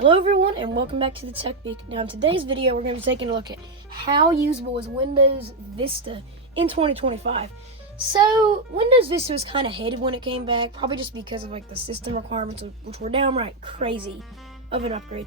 Hello everyone and welcome back to the Tech Peek. Now in today's video we're going to be taking a look at how usable is Windows Vista in 2025. So Windows Vista was kind of hated when it came back, probably just because of like the system requirements, which were downright crazy of an upgrade.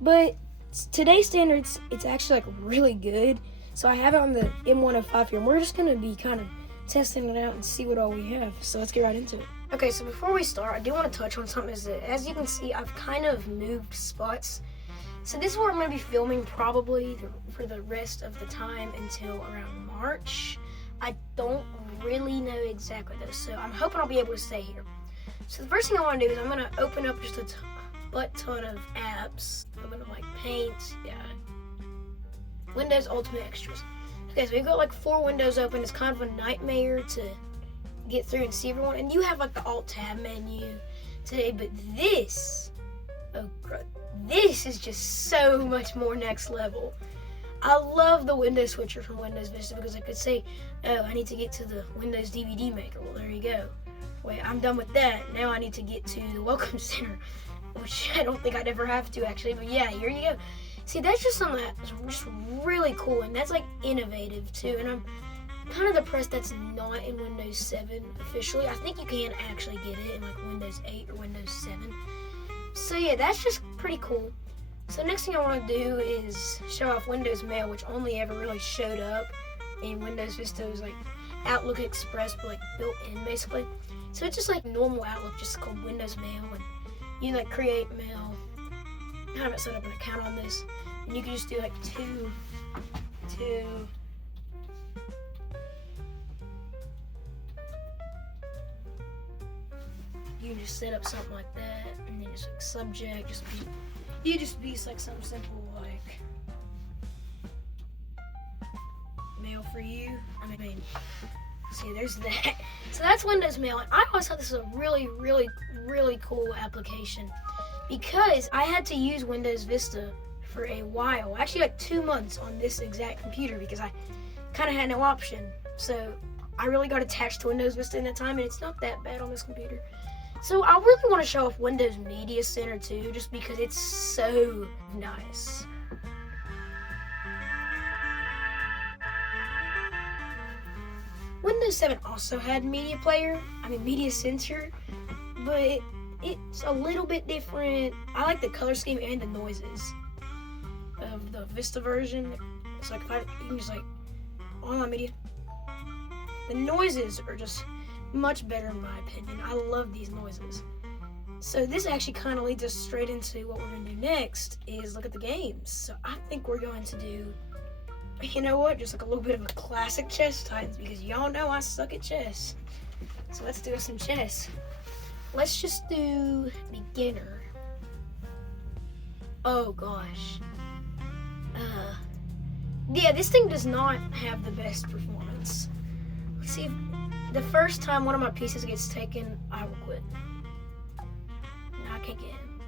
But today's standards, it's actually like really good. So I have it on the M105 here and we're just going to be kind of testing it out and see what all we have. So let's get right into it. Okay, so before we start, I do want to touch on something. As you can see, I've kind of moved spots. So this is where I'm going to be filming probably for the rest of the time until around March. I don't really know exactly though, so I'm hoping I'll be able to stay here. So the first thing I want to do is I'm going to open up just a butt ton of apps. I'm going to like Paint, Windows Ultimate Extras. Okay, so we've got like 4 windows open. It's kind of a nightmare to get through and see everyone, and you have like the Alt-Tab menu today, but this is just so much more next level. I love the window switcher from Windows Vista because I could say, oh, I need to get to the Windows DVD Maker. Well, there you go. Wait, I'm done with that. Now I need to get to the Welcome Center, which I don't think I'd ever have to actually, but yeah, here you go. See, that's just something that's just really cool, and that's like innovative too, and I'm kind of depressed that's not in Windows 7 officially. I think you can actually get it in like Windows 8 or Windows 7. So yeah, that's just pretty cool. So next thing I want to do is show off Windows Mail, which only ever really showed up in Windows Vista. It was like Outlook Express, but like built in basically. So it's just like normal Outlook, just called Windows Mail, and you like create mail. I haven't set up an account on this, and you can just do like two. You can just set up something like that, and then just like subject, just be like something simple like mail for you. I mean, see, there's that. So that's Windows Mail, and I always thought this was a really, really, really cool application because I had to use Windows Vista for a while, actually like 2 months on this exact computer because I kind of had no option. So I really got attached to Windows Vista in that time, and it's not that bad on this computer. So I really want to show off Windows Media Center too, just because it's so nice. Windows 7 also had Media Center, but it's a little bit different. I like the color scheme and the noises of the Vista version. It's like you can just like online media. The noises are just much better in my opinion. I love these noises. So this actually kind of leads us straight into what we're going to do next is look at the games. So I think we're going to do, you know what, just like a little bit of a classic chess Titans because y'all know I suck at chess. So let's do some chess. Let's just do beginner. Oh gosh. Yeah, this thing does not have the best performance. Let's see if the first time one of my pieces gets taken, I will quit. No, I can't get him.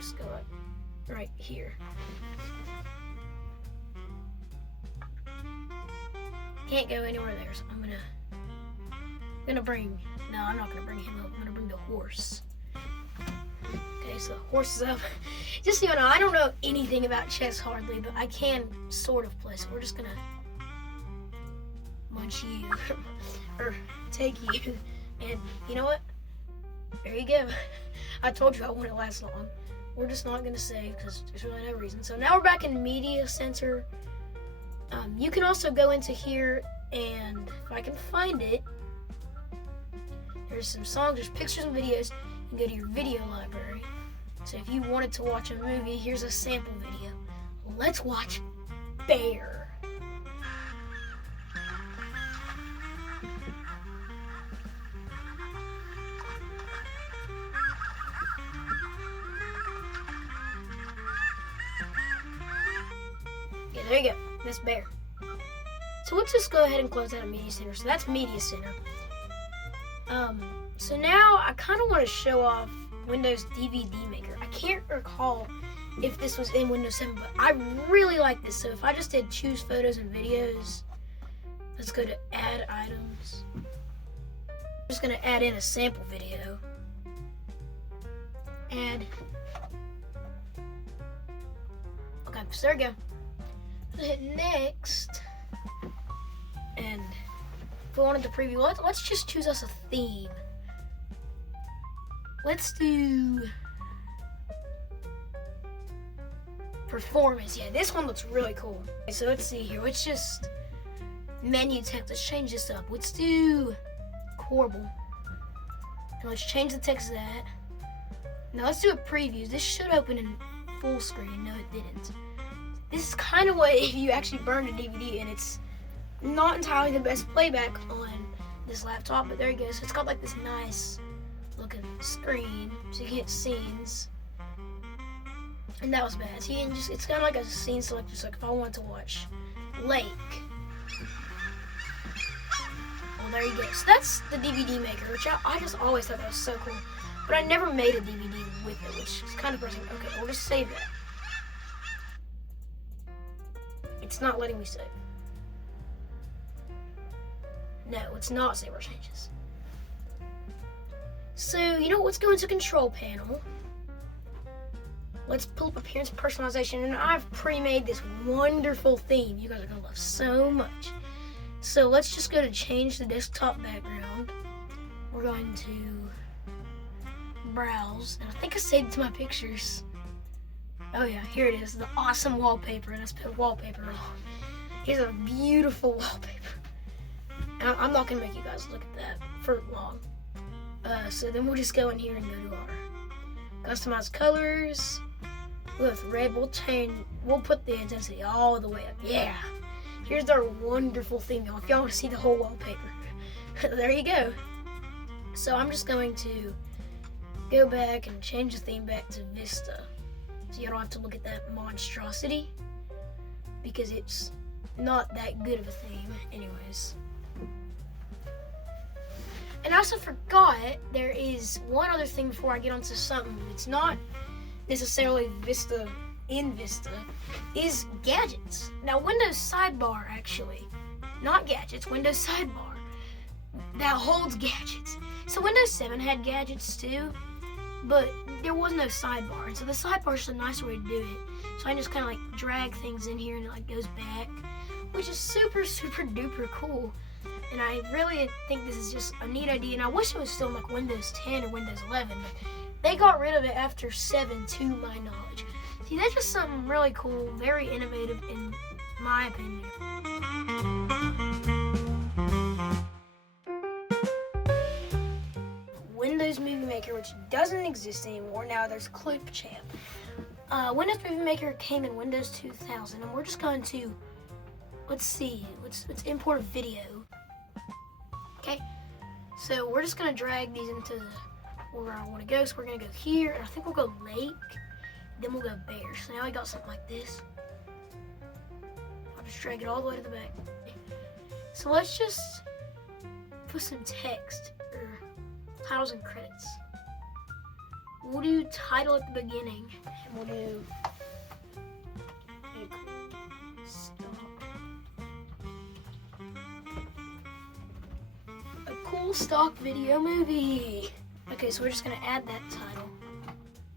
Just go right here. Can't go anywhere there, so I'm gonna bring, no, I'm not gonna bring him up. I'm gonna bring the horse. Okay, so the horse is up. Just so you know, I don't know anything about chess hardly, but I can sort of play, so we're just gonna munch you or take you, and you know what, there you go. I told you I wouldn't last long. We're just not gonna save because there's really no reason. So now we're back in Media Center. You can also go into here, and if I can find it, there's some songs, there's pictures and videos. You can go to your video library. So if you wanted to watch a movie, here's a sample video. Let's watch Bear. Yeah, there you go. That's Bear. So let's just go ahead and close out of Media Center. So that's Media Center. So now I kind of want to show off Windows DVD Maker. I can't recall if this was in Windows 7, but I really like this. So if I just did choose photos and videos, let's go to add items. I'm just going to add in a sample video. And okay, so there we go. Hit next, and if we wanted to preview, let's just choose us a theme. Let's do performance. Yeah, this one looks really cool. Okay, so let's see here. Let's just menu text. Let's change this up. Let's do horrible. And let's change the text to that. Now let's do a preview. This should open in full screen. No, it didn't. This is kind of what if you actually burned a DVD, and it's not entirely the best playback on this laptop, but there you go. So it's got like this nice looking screen, so you can hit scenes. And that was bad. So you can just, it's kind of like a scene selector. So like if I wanted to watch Lake, well, there you go. So that's the DVD maker, which I just always thought that was so cool. But I never made a DVD with it, which is kind of pressing. Okay, we'll just save that. It's not letting me save. No, it's not save our changes. So, you know, let's go into control panel. Let's pull up appearance personalization, and I've pre-made this wonderful theme you guys are gonna love so much. So let's just go to change the desktop background. We're going to browse, and I think I saved it to my pictures. Oh yeah, here it is, the awesome wallpaper, and I put wallpaper on. Here's a beautiful wallpaper. And I'm not gonna make you guys look at that for long. So then we'll just go in here and go to our customize colors. With red, we'll put the intensity all the way up. Yeah. Here's our wonderful theme, y'all. If y'all want to see the whole wallpaper, there you go. So I'm just going to go back and change the theme back to Vista. So you don't have to look at that monstrosity, because it's not that good of a theme anyways. And I also forgot, there is one other thing before I get onto something. It's not necessarily Vista in Vista, is gadgets. Now Windows sidebar, actually, not gadgets, Windows sidebar, that holds gadgets. So Windows 7 had gadgets too, but there was no sidebar, and so the sidebar is just a nice way to do it. So I just kind of like drag things in here and it like goes back, which is super, super duper cool. And I really think this is just a neat idea, and I wish it was still like Windows 10 or Windows 11, but they got rid of it after 7 to my knowledge. See, that's just something really cool, very innovative in my opinion. Windows Movie Maker, which doesn't exist anymore. Now there's Clip Champ. Windows Movie Maker came in Windows 2000, and we're just going to, let's import a video. Okay, so we're just gonna drag these into where I want to go. So we're gonna go here, and I think we'll go Lake, then we'll go Bear. So now we got something like this. I'll just drag it all the way to the back. So let's just put some text or titles and credits. We'll do title at the beginning, and we'll do cool stock video movie. Okay, so we're just gonna add that title.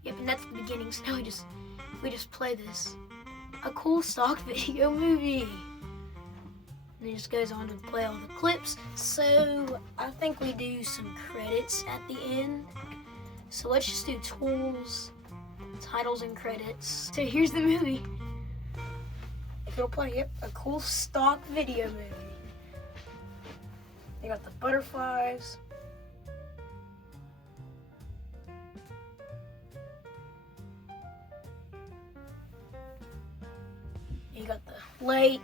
Yep, and that's the beginning. So now we just play this. A cool stock video movie. And it just goes on to play all the clips. So I think we do some credits at the end. So let's just do tools, titles, and credits. So here's the movie. If it'll play, yep, a cool stock video movie. They got the butterflies. You got the lake.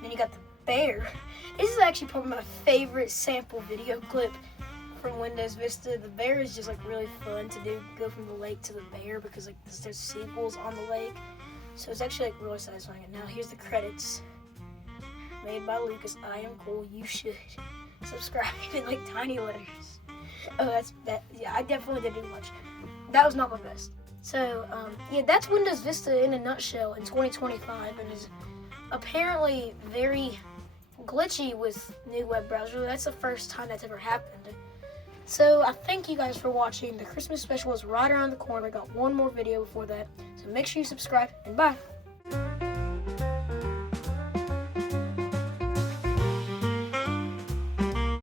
Then you got the bear. This is actually probably my favorite sample video clip from Windows Vista. The bear is just like really fun to do, go from the lake to the bear, because like there's sequels on the lake. So it's actually like really satisfying. And now here's the credits. Made by Lucas. I am cool. You should subscribe in like tiny letters. Oh, that. Yeah, I definitely didn't do much. That was not my best. So yeah, that's Windows Vista in a nutshell in 2025, and is apparently very glitchy with new web browser. That's the first time that's ever happened. So I thank you guys for watching. The Christmas special is right around the corner. We got one more video before that. So make sure you subscribe, and bye.